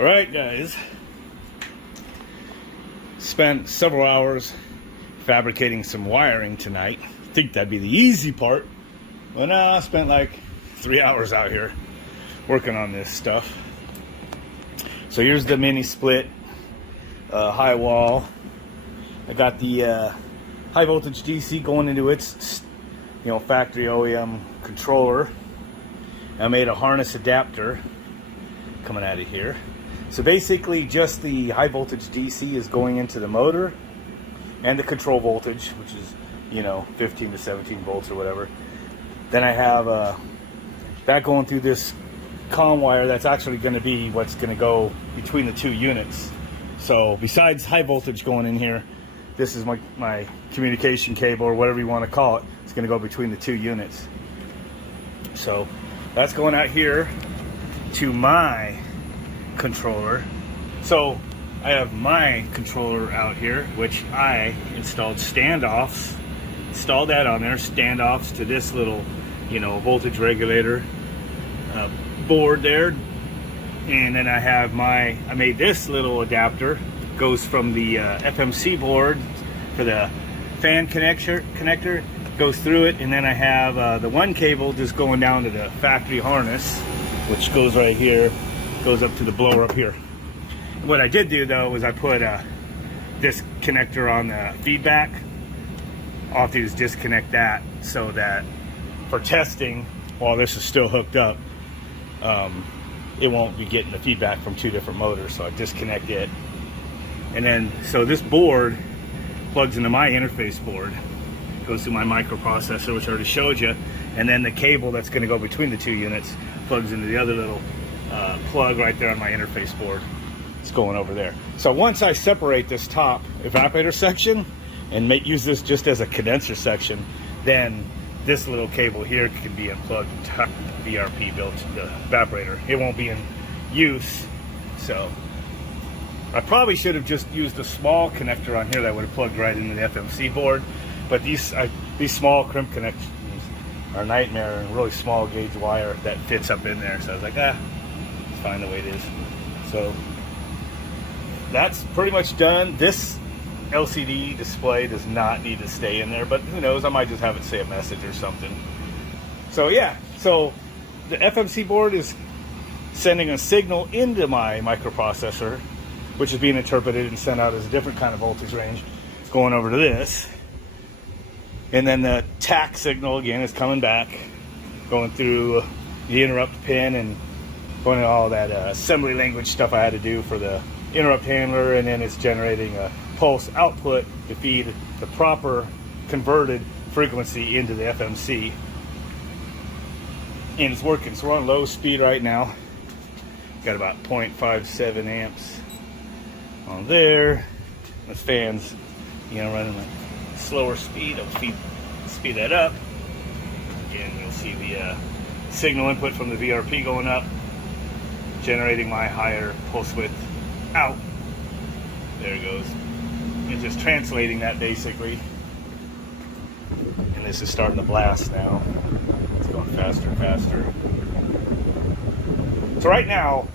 Alright guys, spent several hours fabricating some wiring tonight. I think that'd be the easy part, but no, I spent like 3 hours out here working on this stuff. So here's the mini split high wall. I got the high voltage DC going into its factory OEM controller. I made a harness adapter coming out of here. So basically just the high voltage DC is going into the motor and the control voltage, which is 15 to 17 volts or whatever. Then I have that going through this comm wire that's actually going to be what's going to go between the two units. So besides high voltage going in here, this is my communication cable, or whatever you want to call it. It's going to go between the two units. So that's going out here to my controller. So I have my controller out here, which I installed standoffs. Installed that on there, standoffs to this little, voltage regulator board there. And then I made this little adapter. Goes from the FMC board for the fan connector, goes through it, and then I have the one cable just going down to the factory harness, which goes right here, goes up to the blower up here. What I did do though was I put this connector on the feedback. All I have to do is disconnect that so that for testing, while this is still hooked up, it won't be getting the feedback from two different motors. So I disconnect it. And then, so this board plugs into my interface board, goes through my microprocessor, which I already showed you, and then the cable that's going to go between the two units plugs into the other little plug right there on my interface board. It's going over there. So once I separate this top evaporator section and use this just as a condenser section, then this little cable here can be unplugged and tucked VRP built to the evaporator. It won't be in use, so I probably should have just used a small connector on here that would have plugged right into the FMC board, but these small crimp connections are a nightmare, and really small gauge wire that fits up in there. So I was like, it's fine the way it is. So that's pretty much done. This LCD display does not need to stay in there, but who knows, I might just have it say a message or something. So yeah, so the FMC board is sending a signal into my microprocessor, which is being interpreted and sent out as a different kind of voltage range. It's going over to this. And then the TAC signal again is coming back, going through the interrupt pin and going to all that assembly language stuff I had to do for the interrupt handler, and then it's generating a pulse output to feed the proper converted frequency into the FMC. And it's working. So we're on low speed right now. Got about 0.57 amps on there. The fans, running at slower speed. I'll speed that up. Again, you'll see the signal input from the VRP going up, generating my higher pulse width out. There it goes. It's just translating that basically. And this is starting to blast now. It's going faster and faster. So right now,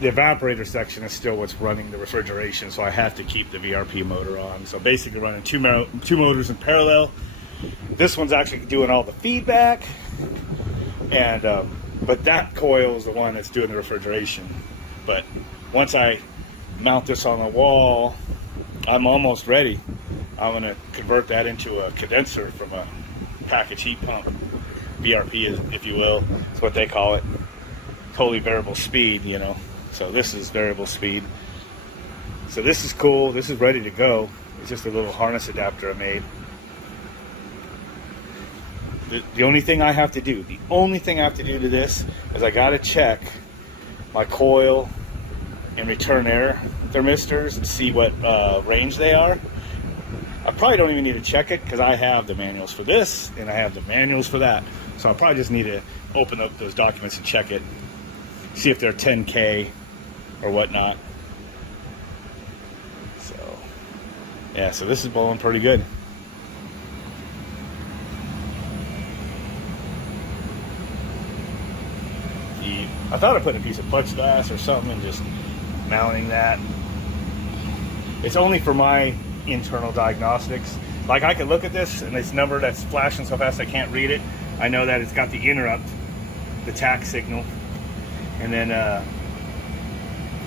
the evaporator section is still what's running the refrigeration, so I have to keep the VRP motor on. So basically running two motors in parallel. This one's actually doing all the feedback, and but that coil is the one that's doing the refrigeration. But once I mount this on the wall, I'm almost ready. I'm going to convert that into a condenser from a package heat pump. VRP, if you will, is what they call it. Totally variable speed, So this is variable speed. So this is cool. This is ready to go. It's just a little harness adapter I made. The only thing I have to do to this is I got to check my coil and return air thermistors and see what range they are. I probably don't even need to check it because I have the manuals for this and I have the manuals for that. So I'll probably just need to open up those documents and check it, see if they're 10K or whatnot. So yeah, so this is blowing pretty good. I thought I put a piece of plexiglass or something and just mounting that. It's only for my internal diagnostics. Like, I could look at this and this number that's flashing so fast I can't read it. I know that it's got the interrupt, the tax signal, and then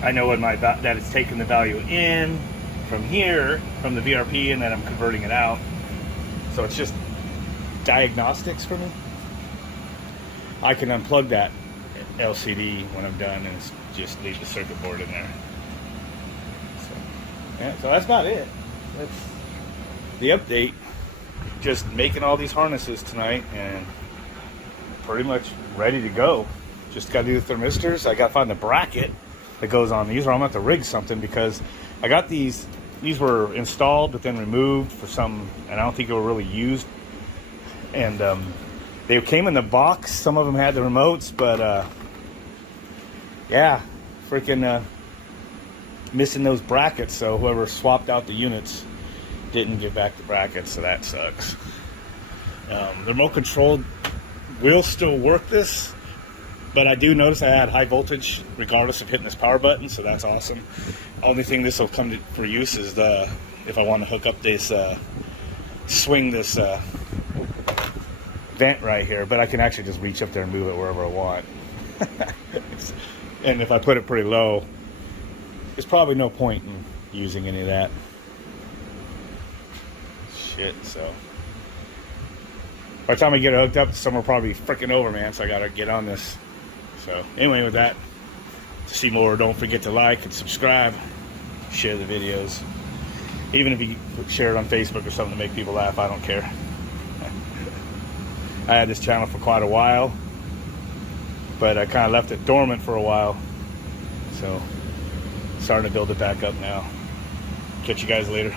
I know when that it's taking the value in from here, from the VRP, and then I'm converting it out. So it's just diagnostics for me. I can unplug that LCD when I'm done and just leave the circuit board in there. So, yeah, so that's about it. That's the update. Just making all these harnesses tonight and pretty much ready to go. Just got to do the thermistors. I got to find the bracket that goes on these, or I'm going to have to rig something, because I got these were installed but then removed for some, and I don't think they were really used. And they came in the box. Some of them had the remotes, but yeah, freaking missing those brackets. So whoever swapped out the units didn't give back the brackets, so that sucks. The remote control will still work this, but I do notice I had high voltage regardless of hitting this power button, so that's awesome. Only thing this will come for use is if I want to hook up this, swing this vent right here, but I can actually just reach up there and move it wherever I want. And if I put it pretty low, there's probably no point in using any of that shit. So by the time I get it hooked up, the summer will probably be freaking over, man, so I gotta get on this. So anyway, with that, to see more, don't forget to like and subscribe, share the videos, even if you share it on Facebook or something to make people laugh. I don't care. I had this channel for quite a while, but I kind of left it dormant for a while, so starting to build it back up now. Catch you guys later.